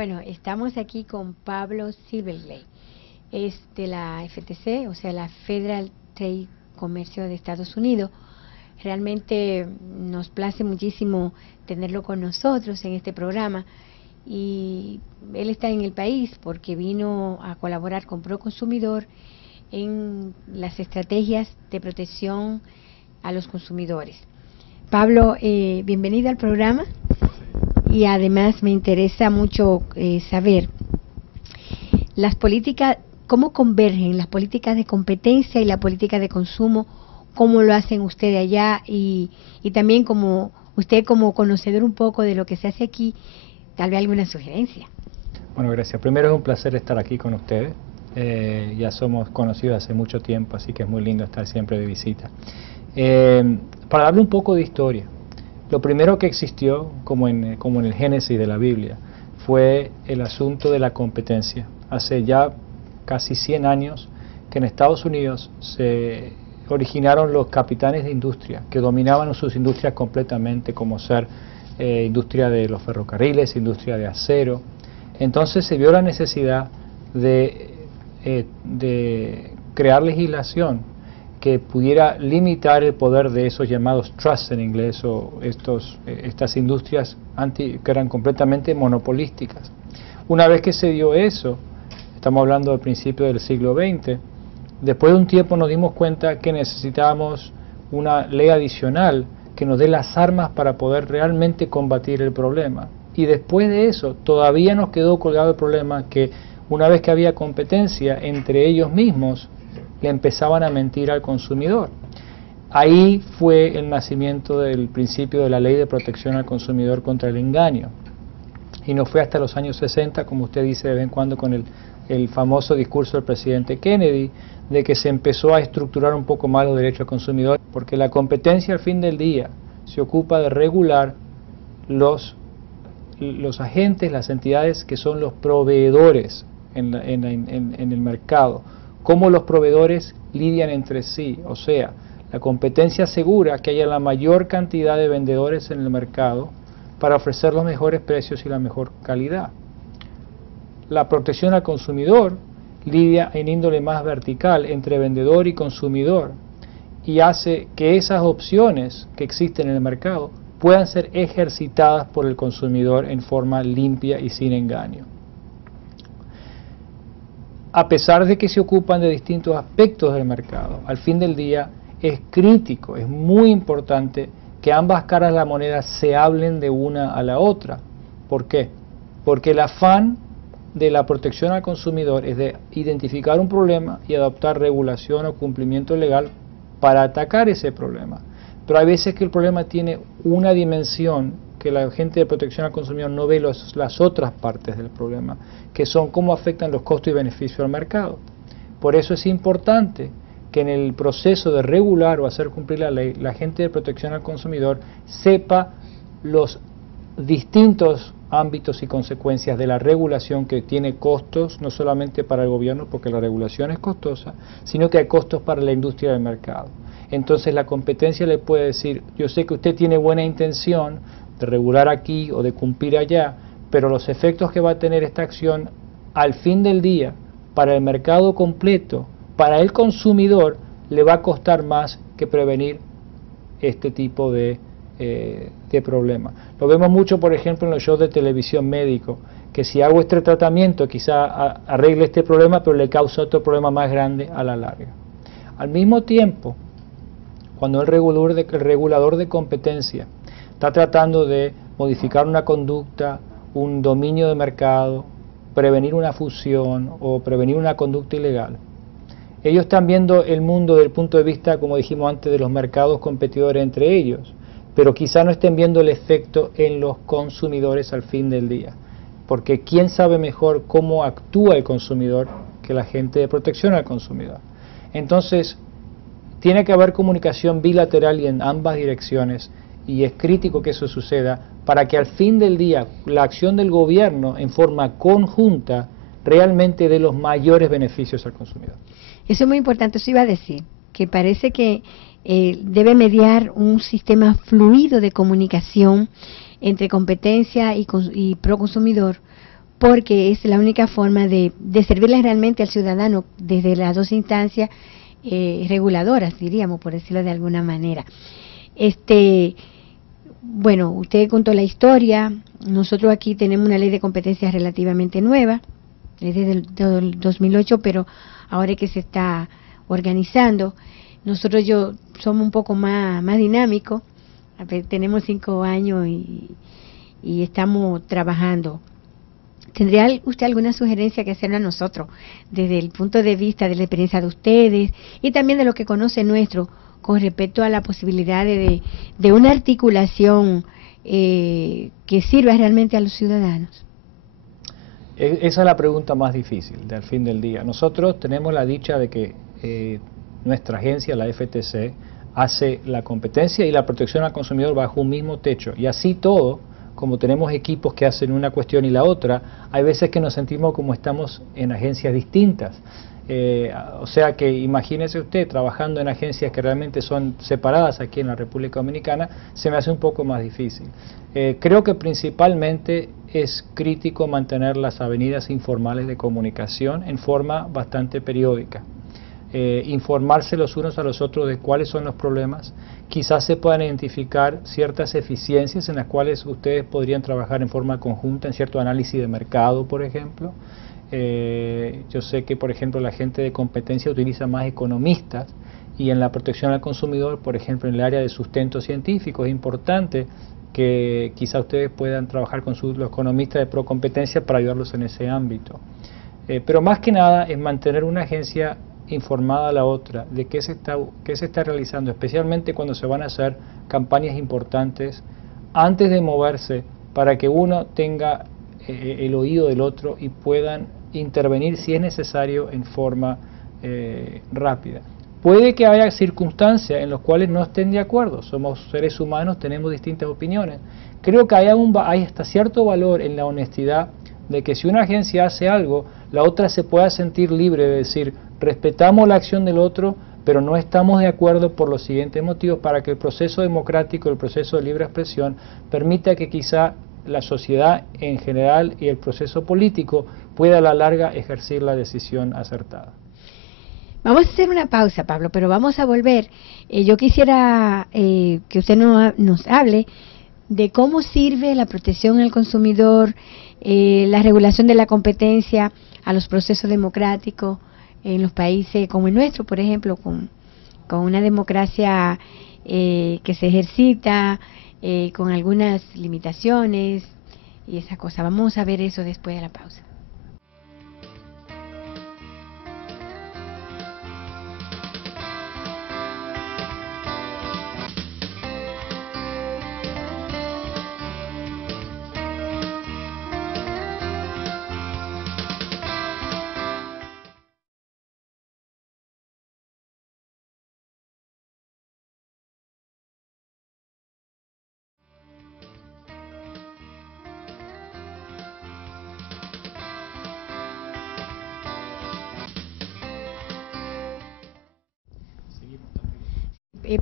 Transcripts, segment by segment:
Bueno, estamos aquí con Pablo Silverglate, es de la FTC, o sea, la Federal Trade Comercio de Estados Unidos. Realmente nos place muchísimo tenerlo con nosotros en este programa, y él está en el país porque vino a colaborar con Proconsumidor en las estrategias de protección a los consumidores. Pablo, bienvenido al programa. Y además me interesa mucho saber las políticas, cómo convergen las políticas de competencia y la política de consumo, cómo lo hacen ustedes allá, y también como usted, como conocedor un poco de lo que se hace aquí, tal vez alguna sugerencia. Bueno, gracias. Primero, es un placer estar aquí con ustedes. Ya somos conocidos hace mucho tiempo, así que es muy lindo estar siempre de visita. Para darle un poco de historia, lo primero que existió, como en el Génesis de la Biblia, fue el asunto de la competencia. Hace ya casi 100 años que en Estados Unidos se originaron los capitanes de industria, que dominaban sus industrias completamente, como ser industria de los ferrocarriles, industria de acero. Entonces se vio la necesidad de crear legislación que pudiera limitar el poder de esos llamados trusts en inglés, o estas industrias que eran completamente monopolísticas. Una vez que se dio eso, estamos hablando del principio del siglo XX, después de un tiempo nos dimos cuenta que necesitábamos una ley adicional que nos dé las armas para poder realmente combatir el problema. Y después de eso, todavía nos quedó colgado el problema que una vez que había competencia entre ellos mismos, le empezaban a mentir al consumidor. Ahí fue el nacimiento del principio de la Ley de Protección al Consumidor contra el Engaño. Y no fue hasta los años 60, como usted dice de vez en cuando con el famoso discurso del presidente Kennedy, de que se empezó a estructurar un poco más los derechos al consumidor, porque la competencia al fin del día se ocupa de regular los agentes, las entidades que son los proveedores en el mercado, cómo los proveedores lidian entre sí. O sea, la competencia asegura que haya la mayor cantidad de vendedores en el mercado para ofrecer los mejores precios y la mejor calidad. La protección al consumidor lidia en índole más vertical entre vendedor y consumidor, y hace que esas opciones que existen en el mercado puedan ser ejercitadas por el consumidor en forma limpia y sin engaño. A pesar de que se ocupan de distintos aspectos del mercado, al fin del día es crítico, es muy importante que ambas caras de la moneda se hablen de una a la otra. ¿Por qué? Porque el afán de la protección al consumidor es de identificar un problema y adoptar regulación o cumplimiento legal para atacar ese problema. Pero hay veces que el problema tiene una dimensión que la gente de protección al consumidor no ve las otras partes del problema, que son cómo afectan los costos y beneficios al mercado. Por eso es importante que en el proceso de regular o hacer cumplir la ley, la gente de protección al consumidor sepa los distintos ámbitos y consecuencias de la regulación, que tiene costos no solamente para el gobierno, porque la regulación es costosa, sino que hay costos para la industria del mercado. Entonces la competencia le puede decir: yo sé que usted tiene buena intención de regular aquí o de cumplir allá, pero los efectos que va a tener esta acción al fin del día para el mercado completo, para el consumidor, le va a costar más que prevenir este tipo de problemas. Lo vemos mucho, por ejemplo, en los shows de televisión médico, que si hago este tratamiento quizá arregle este problema, pero le causa otro problema más grande a la larga. Al mismo tiempo, cuando el regulador de competencia está tratando de modificar una conducta, un dominio de mercado, prevenir una fusión o prevenir una conducta ilegal, ellos están viendo el mundo desde el punto de vista, como dijimos antes, de los mercados competidores entre ellos, pero quizá no estén viendo el efecto en los consumidores al fin del día, porque ¿quién sabe mejor cómo actúa el consumidor que la gente de protección al consumidor? Entonces, tiene que haber comunicación bilateral y en ambas direcciones, y es crítico que eso suceda para que al fin del día la acción del gobierno en forma conjunta realmente dé los mayores beneficios al consumidor. Eso es muy importante. Eso iba a decir, que parece que debe mediar un sistema fluido de comunicación entre competencia y proconsumidor, porque es la única forma de servirle realmente al ciudadano desde las dos instancias reguladoras, diríamos, por decirlo de alguna manera. Bueno, usted contó la historia. Nosotros aquí tenemos una ley de competencias relativamente nueva, es desde el 2008, pero ahora es que se está organizando. Nosotros somos un poco más dinámicos, tenemos 5 años y estamos trabajando. ¿Tendría usted alguna sugerencia que hacernos a nosotros desde el punto de vista de la experiencia de ustedes y también de lo que conoce nuestro con respecto a la posibilidad de una articulación que sirva realmente a los ciudadanos? Esa es la pregunta más difícil del fin del día. Nosotros tenemos la dicha de que nuestra agencia, la FTC, hace la competencia y la protección al consumidor bajo un mismo techo. Y así todo, como tenemos equipos que hacen una cuestión y la otra, hay veces que nos sentimos como estamos en agencias distintas. O sea que imagínese usted trabajando en agencias que realmente son separadas aquí en la República Dominicana, se me hace un poco más difícil. Creo que principalmente es crítico mantener las avenidas informales de comunicación en forma bastante periódica. Informarse los unos a los otros de cuáles son los problemas. Quizás se puedan identificar ciertas eficiencias en las cuales ustedes podrían trabajar en forma conjunta en cierto análisis de mercado, por ejemplo. Yo sé que, por ejemplo, la gente de competencia utiliza más economistas, y en la protección al consumidor, por ejemplo, en el área de sustento científico, es importante que quizá ustedes puedan trabajar con los economistas de Procompetencia para ayudarlos en ese ámbito. Pero más que nada es mantener una agencia informada a la otra de qué se está realizando, especialmente cuando se van a hacer campañas importantes, antes de moverse, para que uno tenga el oído del otro y puedan intervenir si es necesario en forma rápida. Puede que haya circunstancias en las cuales no estén de acuerdo, somos seres humanos, tenemos distintas opiniones. Creo que hay hasta cierto valor en la honestidad de que si una agencia hace algo, la otra se pueda sentir libre de decir, respetamos la acción del otro, pero no estamos de acuerdo por los siguientes motivos, para que el proceso democrático, el proceso de libre expresión, permita que quizá la sociedad en general y el proceso político pueda a la larga ejercer la decisión acertada. Vamos a hacer una pausa, Pablo, pero vamos a volver. Yo quisiera que usted nos hable de cómo sirve la protección al consumidor, la regulación de la competencia a los procesos democráticos en los países como el nuestro, por ejemplo, con una democracia que se ejercita, con algunas limitaciones y esa cosa. Vamos a ver eso después de la pausa.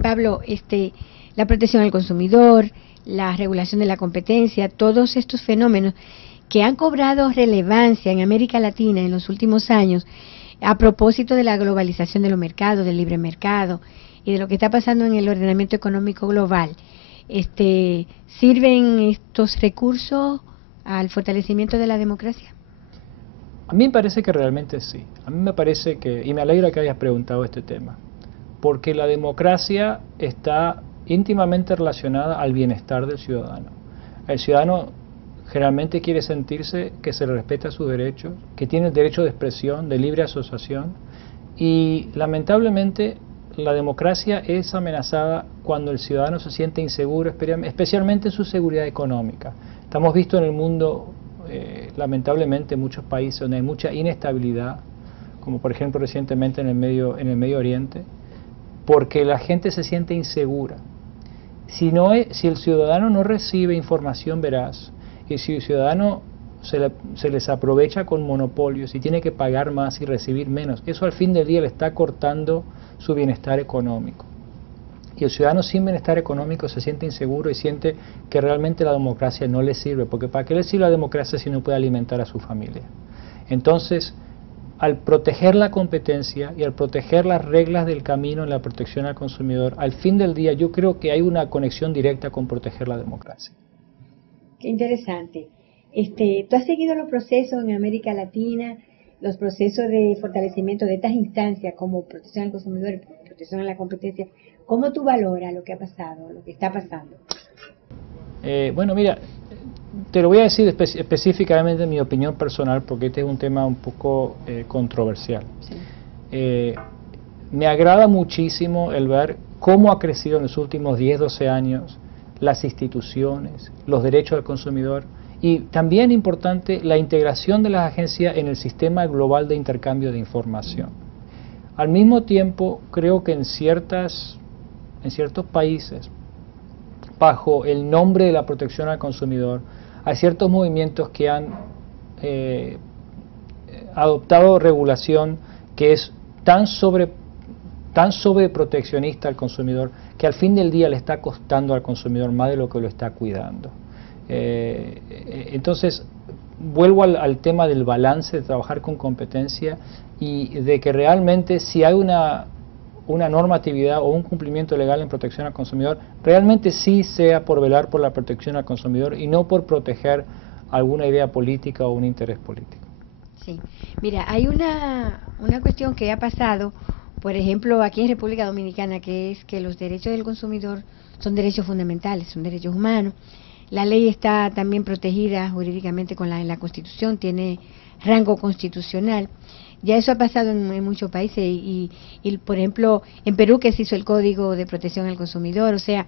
Pablo, la protección al consumidor, la regulación de la competencia, todos estos fenómenos que han cobrado relevancia en América Latina en los últimos años a propósito de la globalización de los mercados, del libre mercado y de lo que está pasando en el ordenamiento económico global. ¿Sirven estos recursos al fortalecimiento de la democracia? A mí me parece que realmente sí. A mí me parece que, y me alegra que hayas preguntado este tema, porque la democracia está íntimamente relacionada al bienestar del ciudadano. El ciudadano generalmente quiere sentirse que se le respeta sus derechos, que tiene el derecho de expresión, de libre asociación, y lamentablemente la democracia es amenazada cuando el ciudadano se siente inseguro, especialmente en su seguridad económica. Estamos visto en el mundo, lamentablemente, en muchos países donde hay mucha inestabilidad, como por ejemplo recientemente en el Medio Oriente, porque la gente se siente insegura. Si el ciudadano no recibe información veraz, y si el ciudadano se les aprovecha con monopolios y tiene que pagar más y recibir menos, eso al fin del día le está cortando su bienestar económico. Y el ciudadano sin bienestar económico se siente inseguro y siente que realmente la democracia no le sirve, porque ¿para qué le sirve la democracia si no puede alimentar a su familia? Entonces, al proteger la competencia y al proteger las reglas del camino en la protección al consumidor, al fin del día yo creo que hay una conexión directa con proteger la democracia. Qué interesante. ¿Tú has seguido los procesos en América Latina, los procesos de fortalecimiento de estas instancias como protección al consumidor y protección a la competencia? ¿Cómo tú valoras lo que ha pasado, lo que está pasando? Bueno, mira, te lo voy a decir específicamente en mi opinión personal, porque este es un tema un poco controversial. Sí. Me agrada muchísimo el ver cómo ha crecido en los últimos 10, 12 años las instituciones, los derechos del consumidor y también importante la integración de las agencias en el sistema global de intercambio de información. Al mismo tiempo, creo que en ciertos países, bajo el nombre de la protección al consumidor, hay ciertos movimientos que han adoptado regulación que es tan sobreproteccionista al consumidor que al fin del día le está costando al consumidor más de lo que lo está cuidando. Entonces, vuelvo al tema del balance, de trabajar con competencia y de que realmente si hay una normatividad o un cumplimiento legal en protección al consumidor, realmente sí sea por velar por la protección al consumidor y no por proteger alguna idea política o un interés político. Sí, mira, hay una cuestión que ha pasado, por ejemplo, aquí en República Dominicana, que es que los derechos del consumidor son derechos fundamentales, son derechos humanos. La ley está también protegida jurídicamente en la Constitución, tiene rango constitucional. Ya eso ha pasado en muchos países y, por ejemplo, en Perú que se hizo el Código de Protección al Consumidor, o sea,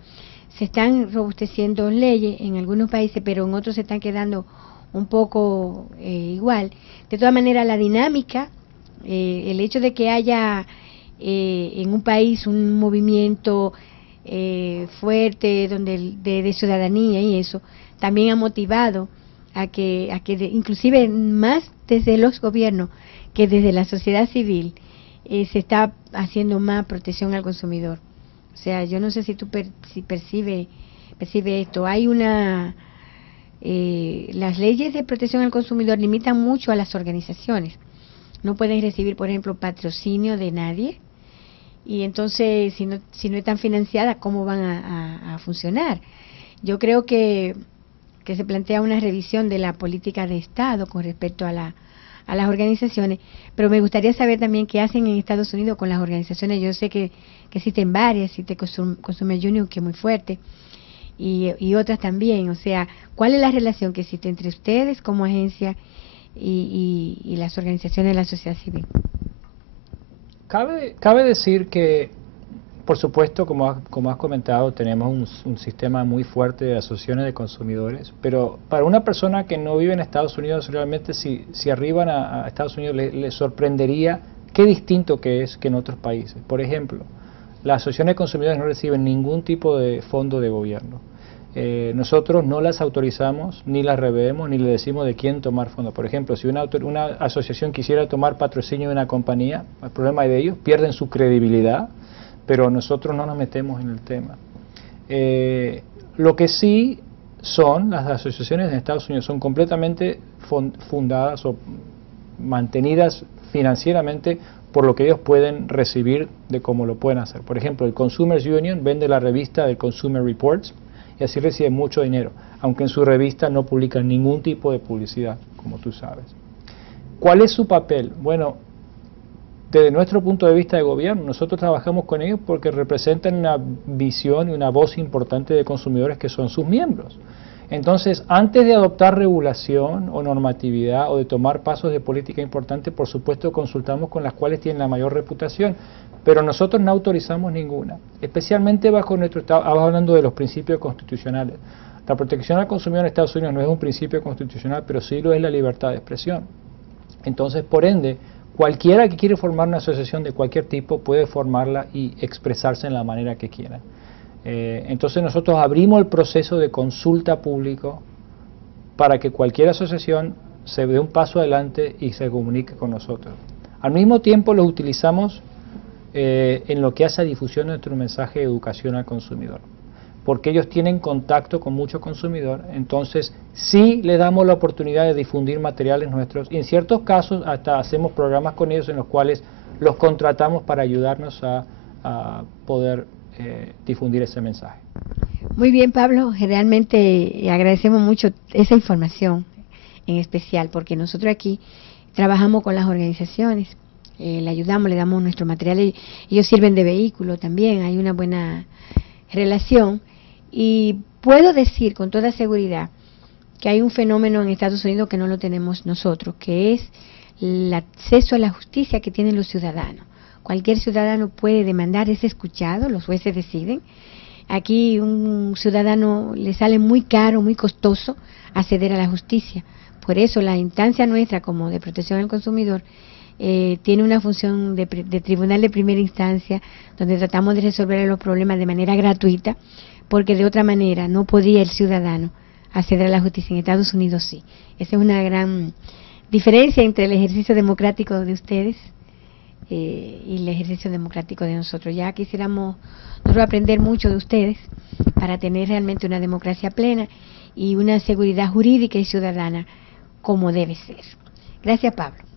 se están robusteciendo leyes en algunos países, pero en otros se están quedando un poco igual. De todas maneras, la dinámica, el hecho de que haya en un país un movimiento fuerte de ciudadanía y eso, también ha motivado a que inclusive más desde los gobiernos que desde la sociedad civil se está haciendo más protección al consumidor. O sea, yo no sé si tú percibe esto. Hay las leyes de protección al consumidor limitan mucho a las organizaciones. No pueden recibir, por ejemplo, patrocinio de nadie. Y entonces, si no están financiadas, ¿cómo van a funcionar? Yo creo que se plantea una revisión de la política de Estado con respecto a las organizaciones, pero me gustaría saber también qué hacen en Estados Unidos con las organizaciones. Yo sé que existen varias, existe Consumer Union, que es muy fuerte, y otras también. O sea, ¿cuál es la relación que existe entre ustedes como agencia y las organizaciones de la sociedad civil? Cabe decir que, por supuesto, como has comentado, tenemos un sistema muy fuerte de asociaciones de consumidores, pero para una persona que no vive en Estados Unidos, realmente si arriban a Estados Unidos le sorprendería qué distinto que es que en otros países. Por ejemplo, las asociaciones de consumidores no reciben ningún tipo de fondo de gobierno. Nosotros no las autorizamos, ni las revemos, ni le decimos de quién tomar fondos. Por ejemplo, si una asociación quisiera tomar patrocinio de una compañía, el problema es de ellos, pierden su credibilidad, pero nosotros no nos metemos en el tema. Lo que sí son las asociaciones en Estados Unidos, son completamente fundadas o mantenidas financieramente por lo que ellos pueden recibir de cómo lo pueden hacer. Por ejemplo, el Consumers Union vende la revista del Consumer Reports y así recibe mucho dinero, aunque en su revista no publican ningún tipo de publicidad, como tú sabes. ¿Cuál es su papel? Bueno, desde nuestro punto de vista de gobierno, nosotros trabajamos con ellos porque representan una visión y una voz importante de consumidores que son sus miembros. Entonces, antes de adoptar regulación o normatividad o de tomar pasos de política importante, por supuesto consultamos con las cuales tienen la mayor reputación, pero nosotros no autorizamos ninguna, especialmente bajo nuestro Estado, hablando de los principios constitucionales. La protección al consumidor en Estados Unidos no es un principio constitucional, pero sí lo es la libertad de expresión. Entonces, por ende, cualquiera que quiere formar una asociación de cualquier tipo puede formarla y expresarse en la manera que quiera. Entonces nosotros abrimos el proceso de consulta público para que cualquier asociación se dé un paso adelante y se comunique con nosotros. Al mismo tiempo los utilizamos en lo que hace a difusión de nuestro mensaje de educación al consumidor, porque ellos tienen contacto con mucho consumidor. Entonces sí le damos la oportunidad de difundir materiales nuestros y en ciertos casos hasta hacemos programas con ellos en los cuales los contratamos para ayudarnos a poder difundir ese mensaje. Muy bien, Pablo, realmente agradecemos mucho esa información en especial, porque nosotros aquí trabajamos con las organizaciones, le ayudamos, le damos nuestro material, ellos sirven de vehículo también, hay una buena relación, y puedo decir con toda seguridad que hay un fenómeno en Estados Unidos que no lo tenemos nosotros, que es el acceso a la justicia que tienen los ciudadanos. Cualquier ciudadano puede demandar, es escuchado, los jueces deciden. Aquí un ciudadano le sale muy caro, muy costoso acceder a la justicia. Por eso la instancia nuestra como de protección al consumidor tiene una función de tribunal de primera instancia, donde tratamos de resolver los problemas de manera gratuita, porque de otra manera no podía el ciudadano acceder a la justicia. En Estados Unidos sí. Esa es una gran diferencia entre el ejercicio democrático de ustedes y el ejercicio democrático de nosotros. Ya quisiéramos nosotros aprender mucho de ustedes para tener realmente una democracia plena y una seguridad jurídica y ciudadana como debe ser. Gracias, Pablo.